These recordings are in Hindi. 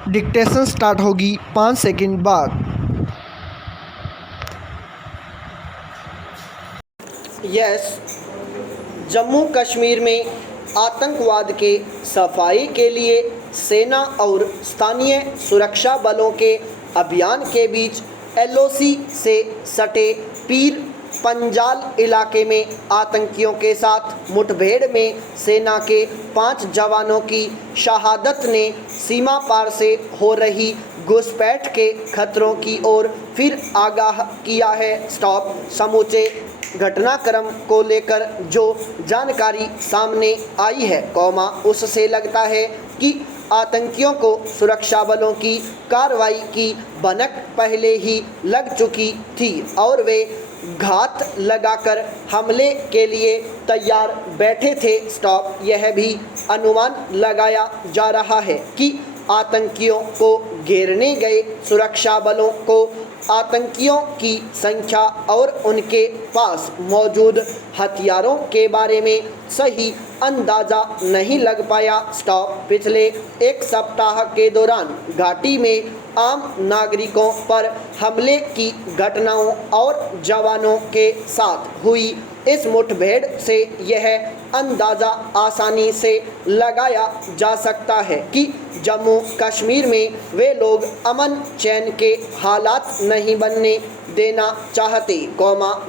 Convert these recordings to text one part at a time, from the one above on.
डिक्टेशन स्टार्ट होगी 5 सेकंड बाद। यस, जम्मू कश्मीर में आतंकवाद के सफाई के लिए सेना और स्थानीय सुरक्षा बलों के अभियान के बीच एलओसी से सटे पीर पंजाल इलाके में आतंकियों के साथ मुठभेड़ में सेना के 5 जवानों की शहादत ने सीमा पार से हो रही घुसपैठ के खतरों की ओर फिर आगाह किया है। स्टॉप समूचे घटनाक्रम को लेकर जो जानकारी सामने आई है, उससे लगता है कि आतंकियों को सुरक्षा बलों की कार्रवाई की भनक पहले ही लग चुकी थी और वे घात लगाकर हमले के लिए तैयार बैठे थे। स्टॉप यह भी अनुमान लगाया जा रहा है कि आतंकियों को घेरने गए सुरक्षा बलों को आतंकियों की संख्या और उनके पास मौजूद हथियारों के बारे में सही अंदाज़ा नहीं लग पाया। स्टॉप पिछले एक सप्ताह के दौरान घाटी में आम नागरिकों पर हमले की घटनाओं और जवानों के साथ हुई इस मुठभेड़ से यह अंदाज़ा आसानी से लगाया जा सकता है कि जम्मू कश्मीर में वे लोग अमन चैन के हालात नहीं बनने देना चाहते,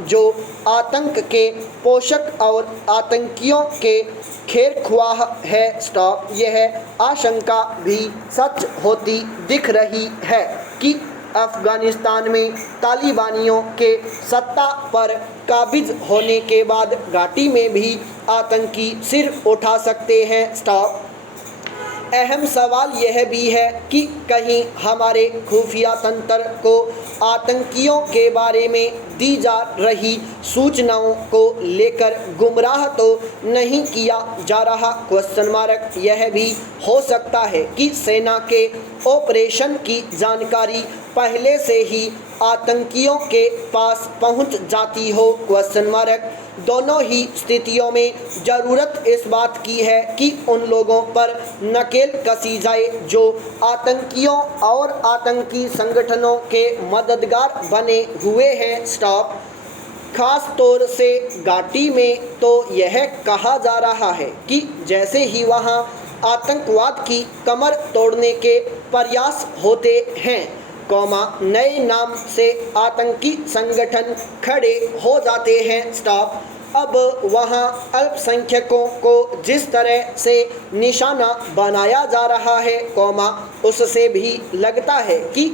जो आतंक के पोषक और आतंकियों के खैरख्वाह है। स्टॉप यह आशंका भी सच होती दिख रही है कि अफ़गानिस्तान में तालिबानियों के सत्ता पर काबिज होने के बाद घाटी में भी आतंकी सिर उठा सकते हैं। स्टॉप अहम सवाल यह भी है कि कहीं हमारे खुफिया तंत्र को आतंकियों के बारे में दी जा रही सूचनाओं को लेकर गुमराह तो नहीं किया जा रहा। यह भी हो सकता है कि सेना के ऑपरेशन की जानकारी पहले से ही आतंकियों के पास पहुंच जाती हो। दोनों ही स्थितियों में ज़रूरत इस बात की है कि उन लोगों पर नकेल कसी जाए जो आतंकियों और आतंकी संगठनों के मददगार बने हुए हैं। स्टॉप खास तौर से घाटी में तो यह कहा जा रहा है कि जैसे ही वहां आतंकवाद की कमर तोड़ने के प्रयास होते हैं, नए नाम से आतंकी संगठन खड़े हो जाते हैं। स्टॉप अब वहां अल्पसंख्यकों को जिस तरह से निशाना बनाया जा रहा है, उससे भी लगता है कि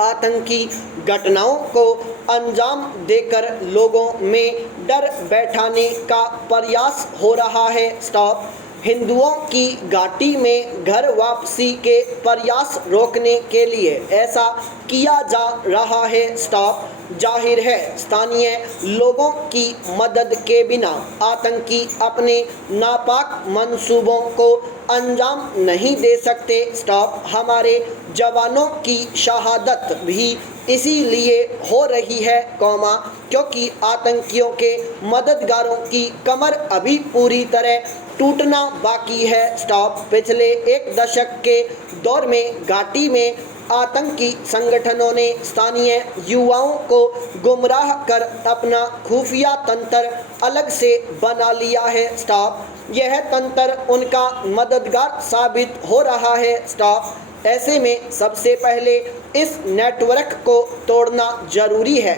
आतंकी घटनाओं को अंजाम देकर लोगों में डर बैठाने का प्रयास हो रहा है। स्टॉप हिंदुओं की घाटी में घर वापसी के प्रयास रोकने के लिए ऐसा किया जा रहा है। स्टॉप जाहिर है स्थानीय लोगों की मदद के बिना आतंकी अपने नापाक मंसूबों को अंजाम नहीं दे सकते। स्टॉप हमारे जवानों की शहादत भी इसीलिए हो रही है, क्योंकि आतंकियों के मददगारों की कमर अभी पूरी तरह टूटना बाकी है। स्टॉप पिछले एक दशक के दौर में घाटी में आतंकी संगठनों ने स्थानीय युवाओं को गुमराह कर अपना खुफिया तंत्र अलग से बना लिया है। स्टॉप यह तंत्र उनका मददगार साबित हो रहा है। स्टॉप ऐसे में सबसे पहले इस नेटवर्क को तोड़ना जरूरी है,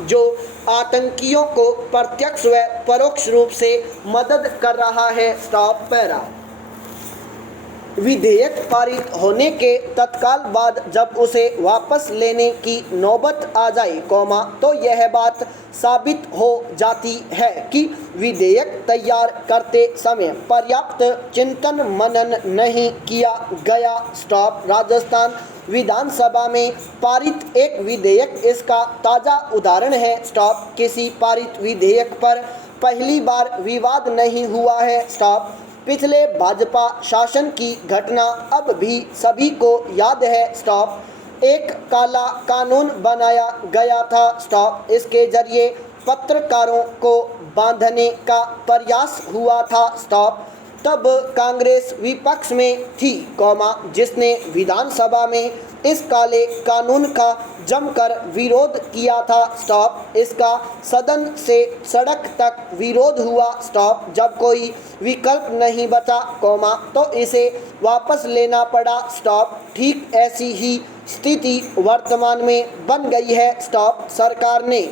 जो आतंकियों को प्रत्यक्ष व परोक्ष रूप से मदद कर रहा है। स्टॉप पैरा विधेयक पारित होने के तत्काल बाद जब उसे वापस लेने की नौबत आ जाए, तो यह बात साबित हो जाती है कि विधेयक तैयार करते समय पर्याप्त चिंतन मनन नहीं किया गया। स्टॉप राजस्थान विधानसभा में पारित एक विधेयक इसका ताज़ा उदाहरण है। स्टॉप किसी पारित विधेयक पर पहली बार विवाद नहीं हुआ है। स्टॉप पिछले भाजपा शासन की घटना अब भी सभी को याद है। स्टॉप एक काला कानून बनाया गया था। स्टॉप इसके जरिए पत्रकारों को बांधने का प्रयास हुआ था। स्टॉप तब कांग्रेस विपक्ष में थी, जिसने विधानसभा में इस काले कानून का जमकर विरोध किया था। स्टॉप। इसका सदन से सड़क तक विरोध हुआ। स्टॉप। जब कोई विकल्प नहीं बचा, तो इसे वापस लेना पड़ा। स्टॉप। ठीक ऐसी ही स्थिति वर्तमान में बन गई है। स्टॉप। सरकार ने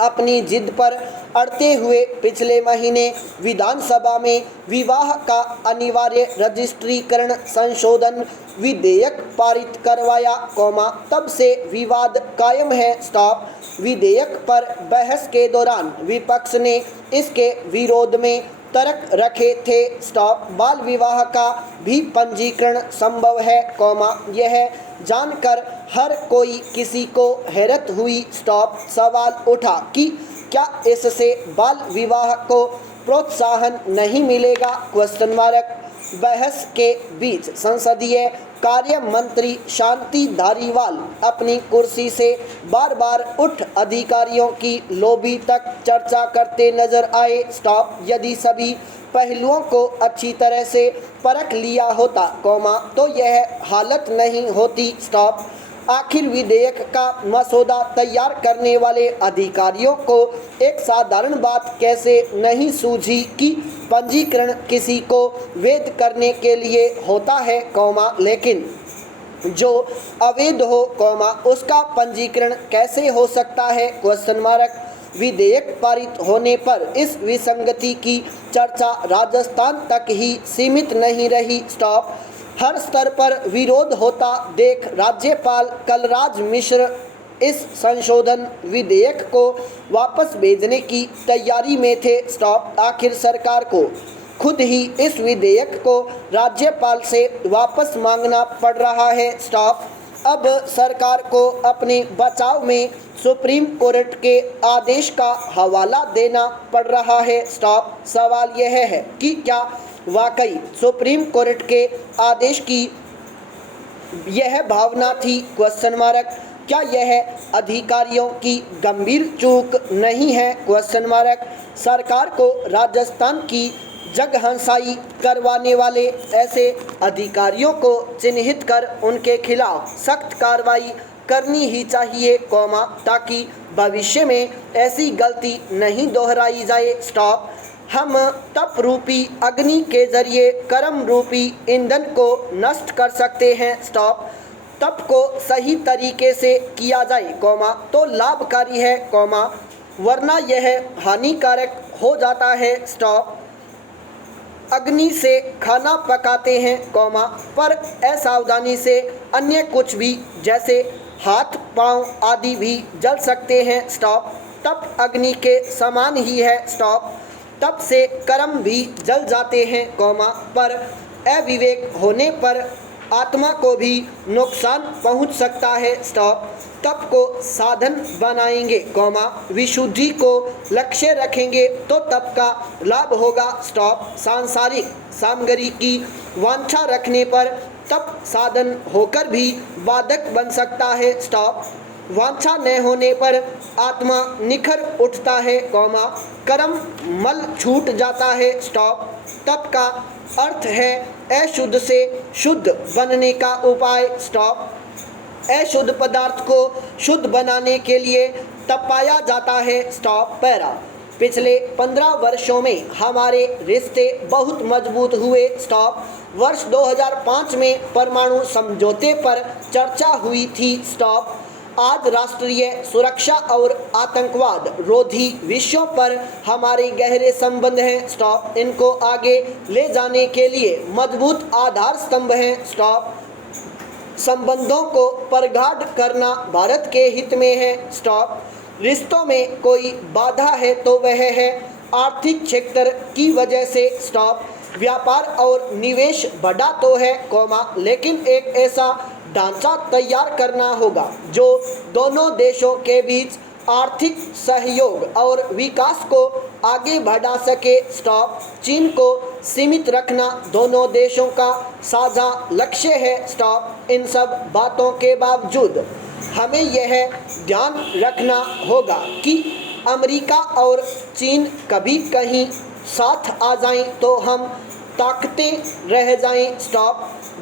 अपनी जिद पर अड़ते हुए पिछले महीने विधानसभा में विवाह का अनिवार्य रजिस्ट्रीकरण संशोधन विधेयक पारित करवाया, तब से विवाद कायम है। स्टॉप। विधेयक पर बहस के दौरान विपक्ष ने इसके विरोध में तर्क रखे थे। स्टॉप। बाल विवाह का भी पंजीकरण संभव है, यह जानकर हर कोई किसी को हैरत हुई। स्टॉप। सवाल उठा कि क्या इससे बाल विवाह को प्रोत्साहन नहीं मिलेगा? बहस के बीच संसदीय कार्य मंत्री शांति धारीवाल अपनी कुर्सी से बार बार उठ अधिकारियों की लॉबी तक चर्चा करते नजर आए। स्टॉप। यदि सभी पहलुओं को अच्छी तरह से परख लिया होता, तो यह हालत नहीं होती। स्टॉप। आखिर विधेयक का मसौदा तैयार करने वाले अधिकारियों को एक साधारण बात कैसे नहीं सूझी कि पंजीकरण किसी को वैध करने के लिए होता है, लेकिन जो अवैध हो, उसका पंजीकरण कैसे हो सकता है? विधेयक पारित होने पर इस विसंगति की चर्चा राजस्थान तक ही सीमित नहीं रही। स्टॉप। हर स्तर पर विरोध होता देख राज्यपाल कलराज मिश्र इस संशोधन विधेयक को वापस भेजने की तैयारी में थे। स्टॉप। आखिर सरकार को खुद ही इस विधेयक को राज्यपाल से वापस मांगना पड़ रहा है। स्टॉप। अब सरकार को अपने बचाव में सुप्रीम कोर्ट के आदेश का हवाला देना पड़ रहा है। स्टॉप। सवाल यह है कि क्या वाकई सुप्रीम कोर्ट के आदेश की यह भावना थी? क्या यह अधिकारियों की गंभीर चूक नहीं है? सरकार को राजस्थान की जगहंसाई करवाने वाले ऐसे अधिकारियों को चिन्हित कर उनके खिलाफ सख्त कार्रवाई करनी ही चाहिए, ताकि भविष्य में ऐसी गलती नहीं दोहराई जाए। स्टॉप। हम तप रूपी अग्नि के जरिए कर्म रूपी ईंधन को नष्ट कर सकते हैं। स्टॉप। तप को सही तरीके से किया जाए, तो लाभकारी है, वरना यह हानिकारक हो जाता है। स्टॉप। अग्नि से खाना पकाते हैं, पर असावधानी से अन्य कुछ भी जैसे हाथ पांव आदि भी जल सकते हैं। स्टॉप। तप अग्नि के समान ही है। स्टॉप। तप से कर्म भी जल जाते हैं, पर अविवेक होने पर आत्मा को भी नुकसान पहुंच सकता है। स्टॉप। तप को साधन बनाएंगे, विशुद्धि को लक्ष्य रखेंगे तो तप का लाभ होगा। स्टॉप। सांसारिक सामग्री की वांछा रखने पर तप साधन होकर भी बाधक बन सकता है। स्टॉप। वांछा न होने पर आत्मा निखर उठता है, कर्म मल छूट जाता है। स्टॉप। तप का अर्थ है अशुद्ध से शुद्ध बनने का उपाय। स्टॉप। अशुद्ध पदार्थ को शुद्ध बनाने के लिए तपाया जाता है। स्टॉप। पैरा। पिछले 15 वर्षों में हमारे रिश्ते बहुत मजबूत हुए। स्टॉप। वर्ष 2005 में परमाणु समझौते पर चर्चा हुई थी। स्टॉप। आज राष्ट्रीय सुरक्षा और आतंकवाद रोधी विषयों पर हमारे गहरे संबंध हैं। स्टॉप। इनको आगे ले जाने के लिए मजबूत आधार स्तंभ हैं। स्टॉप। संबंधों को प्रगाढ़ करना भारत के हित में है। स्टॉप। रिश्तों में कोई बाधा है तो वह है आर्थिक क्षेत्र की वजह से। स्टॉप। व्यापार और निवेश बढ़ा तो है, लेकिन एक ऐसा ढांचा तैयार करना होगा जो दोनों देशों के बीच आर्थिक सहयोग और विकास को आगे बढ़ा सके। स्टॉप। चीन को सीमित रखना दोनों देशों का साझा लक्ष्य है। स्टॉप। इन सब बातों के बावजूद हमें यह ध्यान रखना होगा कि अमेरिका और चीन कभी कहीं साथ आ जाएं तो हम ताकतें रह जाएं स्टॉप।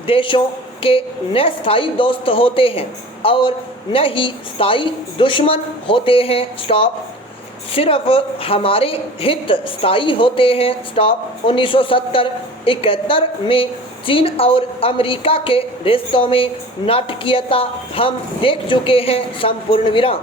देशों के न स्थायी दोस्त होते हैं और न ही स्थायी दुश्मन होते हैं स्टॉप। सिर्फ हमारे हित स्थायी होते हैं स्टॉप। 1970-71 में चीन और अमेरिका के रिश्तों में नाटकीयता हम देख चुके हैं संपूर्ण विराम।